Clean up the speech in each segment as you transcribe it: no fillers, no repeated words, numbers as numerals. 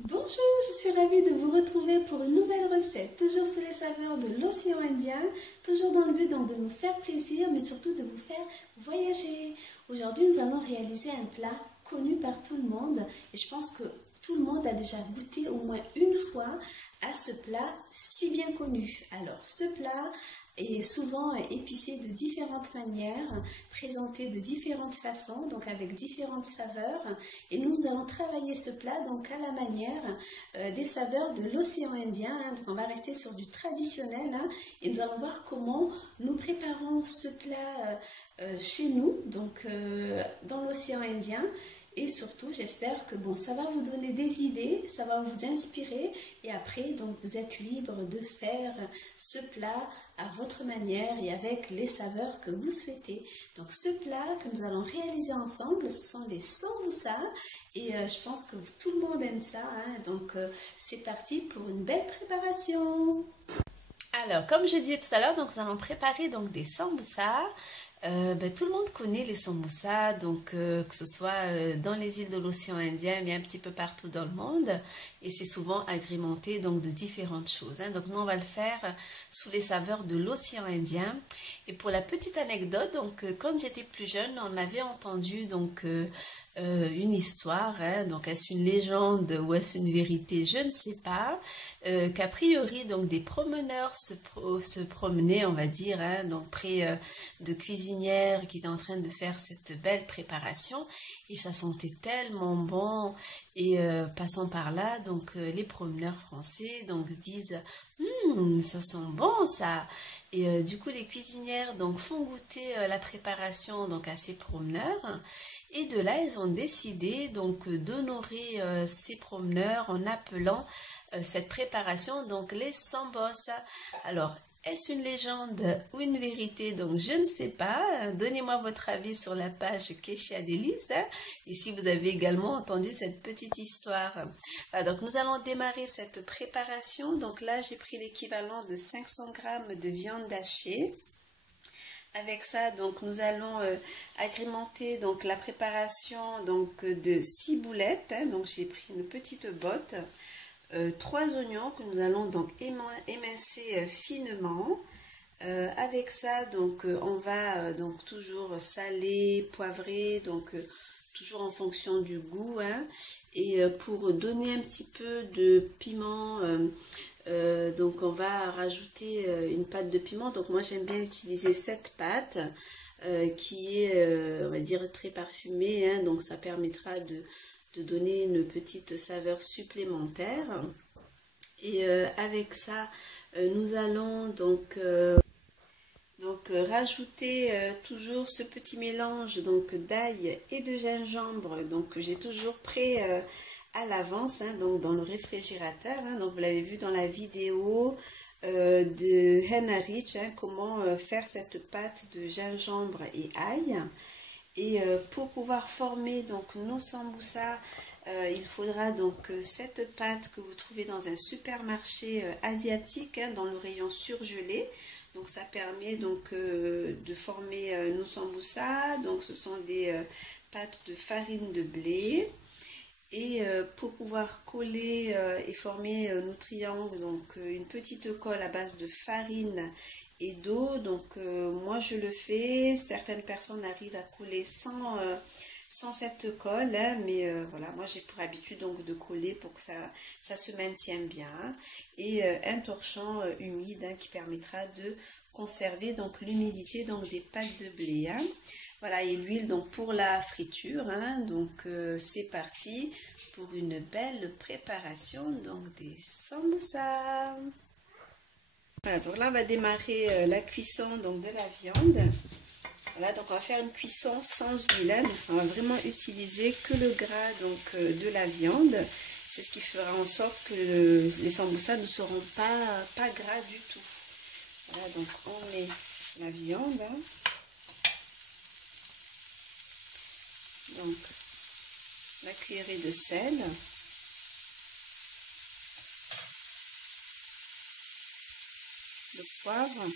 Bonjour, je suis ravie de vous retrouver pour une nouvelle recette, toujours sous les saveurs de l'océan Indien, toujours dans le but donc de vous faire plaisir, mais surtout de vous faire voyager. Aujourd'hui, nous allons réaliser un plat connu par tout le monde et je pense que tout le monde a déjà goûté au moins une fois à ce plat si bien connu. Alors, ce plat est souvent épicé de différentes manières, présenté de différentes façons, donc avec différentes saveurs. Et nous allons travailler ce plat donc à la manière des saveurs de l'océan Indien. Donc on va rester sur du traditionnel et nous allons voir comment nous préparons ce plat chez nous, donc dans l'océan Indien. Et surtout, j'espère que bon, ça va vous donner des idées, ça va vous inspirer. Et après, donc, vous êtes libre de faire ce plat à votre manière et avec les saveurs que vous souhaitez. Donc, ce plat que nous allons réaliser ensemble, ce sont les sambusa. Et je pense que tout le monde aime ça. Donc, c'est parti pour une belle préparation. Alors, comme je disais tout à l'heure, donc nous allons préparer donc des sambusa. Tout le monde connaît les samoussas, donc que ce soit dans les îles de l'océan Indien, mais un petit peu partout dans le monde, et c'est souvent agrémenté donc de différentes choses. Donc nous on va le faire sous les saveurs de l'océan Indien. Et pour la petite anecdote, donc quand j'étais plus jeune, on avait entendu donc une histoire, donc est-ce une légende ou est-ce une vérité, je ne sais pas, qu'a priori donc des promeneurs se promenaient, on va dire, donc près de cuisinières qui étaient en train de faire cette belle préparation et ça sentait tellement bon et passant par là, donc les promeneurs français donc disent ça sent bon ça. Et du coup les cuisinières donc font goûter la préparation donc à ces promeneurs. Et de là, ils ont décidé donc d'honorer ces promeneurs en appelant cette préparation donc les sambosa. Alors, est-ce une légende ou une vérité? Donc, je ne sais pas. Donnez-moi votre avis sur la page Kesha Délices. Et si vous avez également entendu cette petite histoire. Voilà, donc, nous allons démarrer cette préparation. Donc là, j'ai pris l'équivalent de 500 g de viande hachée. Avec ça, donc nous allons agrémenter donc la préparation donc de 6 boulettes. Donc j'ai pris une petite botte, 3 oignons que nous allons donc émincer finement. Avec ça, donc on va donc toujours saler, poivrer, donc toujours en fonction du goût. Et pour donner un petit peu de piment. Donc on va rajouter une pâte de piment. Donc moi j'aime bien utiliser cette pâte qui est on va dire très parfumée, donc ça permettra de donner une petite saveur supplémentaire. Et avec ça nous allons donc rajouter toujours ce petit mélange donc d'ail et de gingembre donc que j'ai toujours prêt à l'avance, donc dans le réfrigérateur. Donc vous l'avez vu dans la vidéo de Henna Rich, comment faire cette pâte de gingembre et ail. Et pour pouvoir former donc nos sambusa, il faudra donc cette pâte que vous trouvez dans un supermarché asiatique, dans le rayon surgelé. Donc ça permet donc de former nos sambusa. Donc ce sont des pâtes de farine de blé. Et pour pouvoir coller et former nos triangles, donc une petite colle à base de farine et d'eau. Donc moi je le fais, certaines personnes arrivent à coller sans cette colle, mais voilà, moi j'ai pour habitude donc de coller pour que ça se maintienne bien. Et un torchon humide qui permettra de conserver donc l'humidité donc des pâtes de blé. Voilà, et l'huile donc pour la friture, donc c'est parti pour une belle préparation donc des sambusa. Voilà, donc là on va démarrer la cuisson donc de la viande. Voilà, donc on va faire une cuisson sans huile, donc on va vraiment utiliser que le gras donc de la viande. C'est ce qui fera en sorte que les sambusa ne seront pas gras du tout. Voilà, donc on met la viande. Donc la cuillerée de sel, le poivre,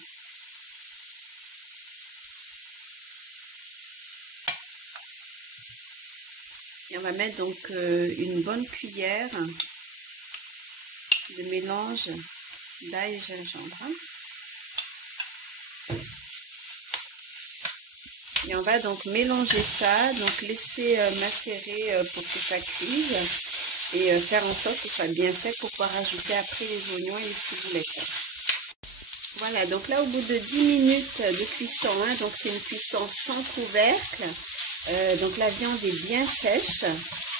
et on va mettre donc une bonne cuillère de mélange d'ail et gingembre. Et on va donc mélanger ça, donc laisser macérer pour que ça cuise et faire en sorte que ce soit bien sec pour pouvoir ajouter après les oignons et les ciboulettes. Voilà, donc là au bout de 10 minutes de cuisson, hein, donc c'est une cuisson sans couvercle, donc la viande est bien sèche.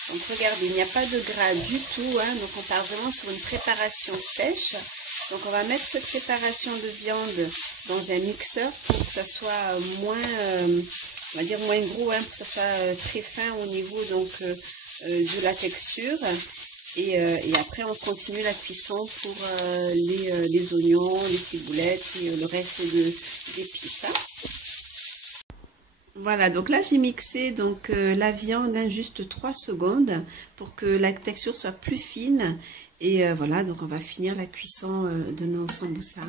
Donc regardez, il n'y a pas de gras du tout, hein, donc on part vraiment sur une préparation sèche. Donc on va mettre cette préparation de viande dans un mixeur pour que ça soit moins, on va dire moins gros, hein, pour que ça soit très fin au niveau donc de la texture. Et après on continue la cuisson pour les oignons, les ciboulettes et le reste d'épices. Voilà, donc là j'ai mixé donc la viande juste 3 secondes pour que la texture soit plus fine. Et voilà, donc on va finir la cuisson de nos sambusa.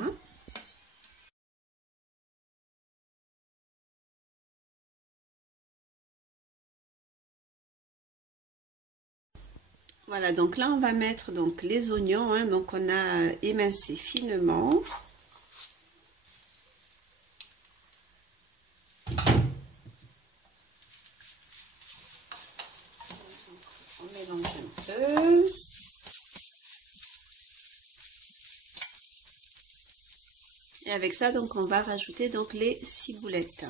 Voilà, donc là on va mettre donc les oignons, hein, donc on a émincé finement. On mélange un peu. Et avec ça, donc, on va rajouter donc les ciboulettes.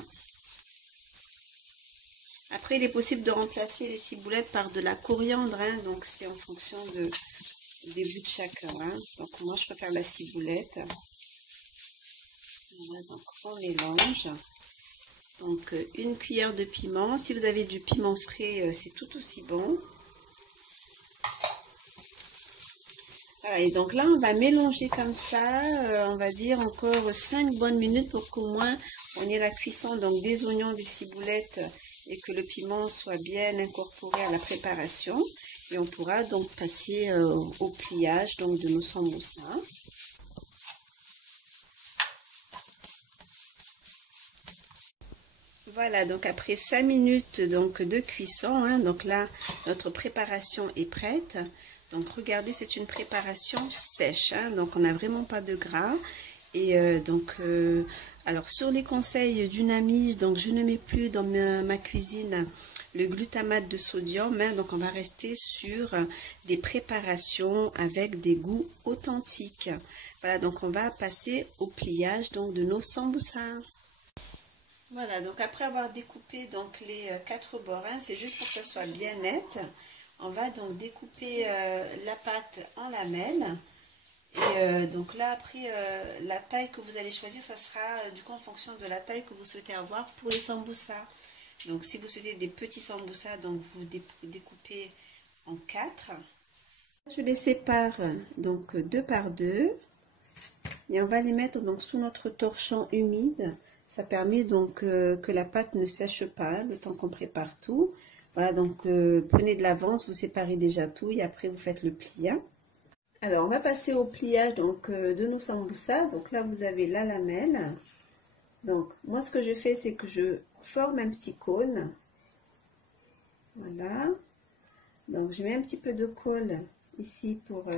Après, il est possible de remplacer les ciboulettes par de la coriandre, hein, donc c'est en fonction des goûts de chacun. Hein. Donc moi, je préfère la ciboulette. Voilà, donc on mélange. Donc une cuillère de piment. Si vous avez du piment frais, c'est tout aussi bon. Voilà, et donc là, on va mélanger comme ça, on va dire encore 5 bonnes minutes pour qu'au moins on ait la cuisson donc des oignons, des ciboulettes et que le piment soit bien incorporé à la préparation. Et on pourra donc passer au pliage donc de nos sambusa. Voilà, donc après 5 minutes donc de cuisson, hein, donc là notre préparation est prête. Donc regardez, c'est une préparation sèche, hein, donc on n'a vraiment pas de gras. Et alors sur les conseils d'une amie, donc je ne mets plus dans ma cuisine le glutamate de sodium, hein, donc on va rester sur des préparations avec des goûts authentiques. Voilà, donc on va passer au pliage donc de nos sambusa. Voilà, donc après avoir découpé donc les 4 bords, hein, c'est juste pour que ça soit bien net. On va donc découper la pâte en lamelles. Et donc là, après, la taille que vous allez choisir, ça sera du coup en fonction de la taille que vous souhaitez avoir pour les sambusa. Donc si vous souhaitez des petits sambusa, donc vous découpez en 4. Je les sépare donc 2 par 2. Et on va les mettre donc sous notre torchon humide. Ça permet donc que la pâte ne sèche pas le temps qu'on prépare tout. Voilà, donc prenez de l'avance, vous séparez déjà tout et après vous faites le pliage. Alors, on va passer au pliage donc, de nos sambusa. Donc là, vous avez la lamelle. Donc, moi, ce que je fais, c'est que je forme un petit cône. Voilà. Donc, je mets un petit peu de colle ici pour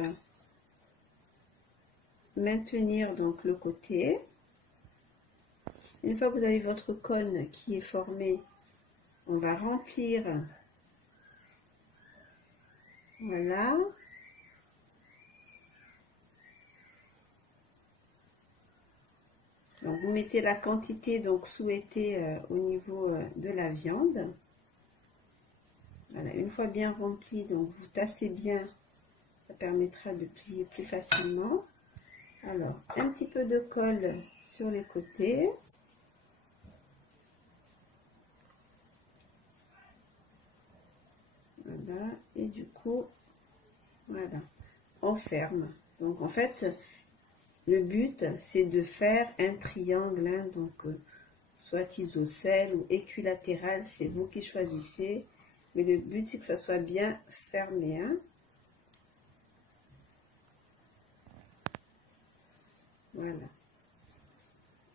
maintenir donc le côté. Une fois que vous avez votre cône qui est formé, on va remplir. Voilà. Donc, vous mettez la quantité donc souhaitée au niveau de la viande. Voilà, une fois bien rempli, donc vous tassez bien, ça permettra de plier plus facilement. Alors, un petit peu de colle sur les côtés. Voilà, et du coup, voilà, on ferme. Donc, en fait, le but, c'est de faire un triangle, hein, donc soit isocèle ou équilatéral, c'est vous qui choisissez. Mais le but, c'est que ça soit bien fermé. Hein. Voilà.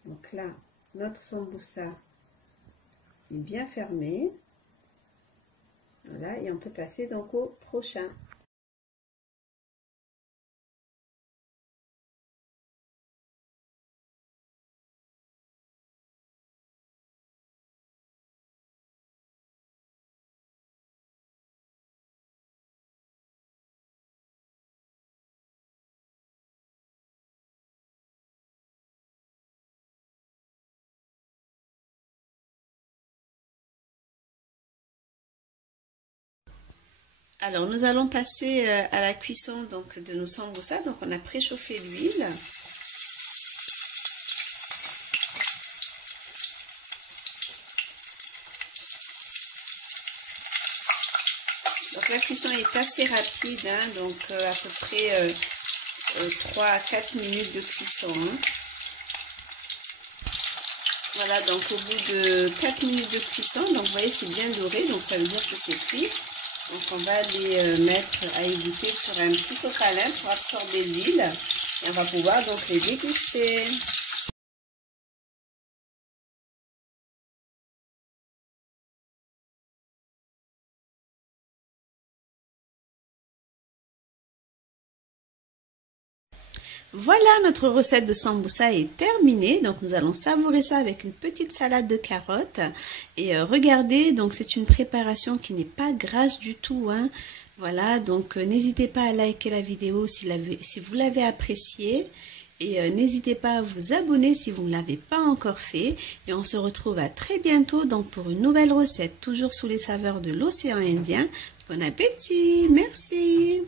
Donc là, notre sambusa est bien fermé. Voilà, et on peut passer donc au prochain. Alors, nous allons passer à la cuisson donc, de nos sambusa. Donc, on a préchauffé l'huile. Donc, la cuisson est assez rapide, hein, donc à peu près 3 à 4 minutes de cuisson. Hein. Voilà, donc au bout de 4 minutes de cuisson, donc vous voyez, c'est bien doré, donc ça veut dire que c'est cuit. Donc on va les mettre à égoutter sur un petit sopalin pour absorber l'huile et on va pouvoir donc les déguster. Voilà, notre recette de sambusa est terminée. Donc nous allons savourer ça avec une petite salade de carottes. Et regardez, donc c'est une préparation qui n'est pas grasse du tout, hein. Voilà, donc n'hésitez pas à liker la vidéo si vous l'avez appréciée. Et n'hésitez pas à vous abonner si vous ne l'avez pas encore fait. Et on se retrouve à très bientôt donc pour une nouvelle recette, toujours sous les saveurs de l'océan Indien. Bon appétit, merci.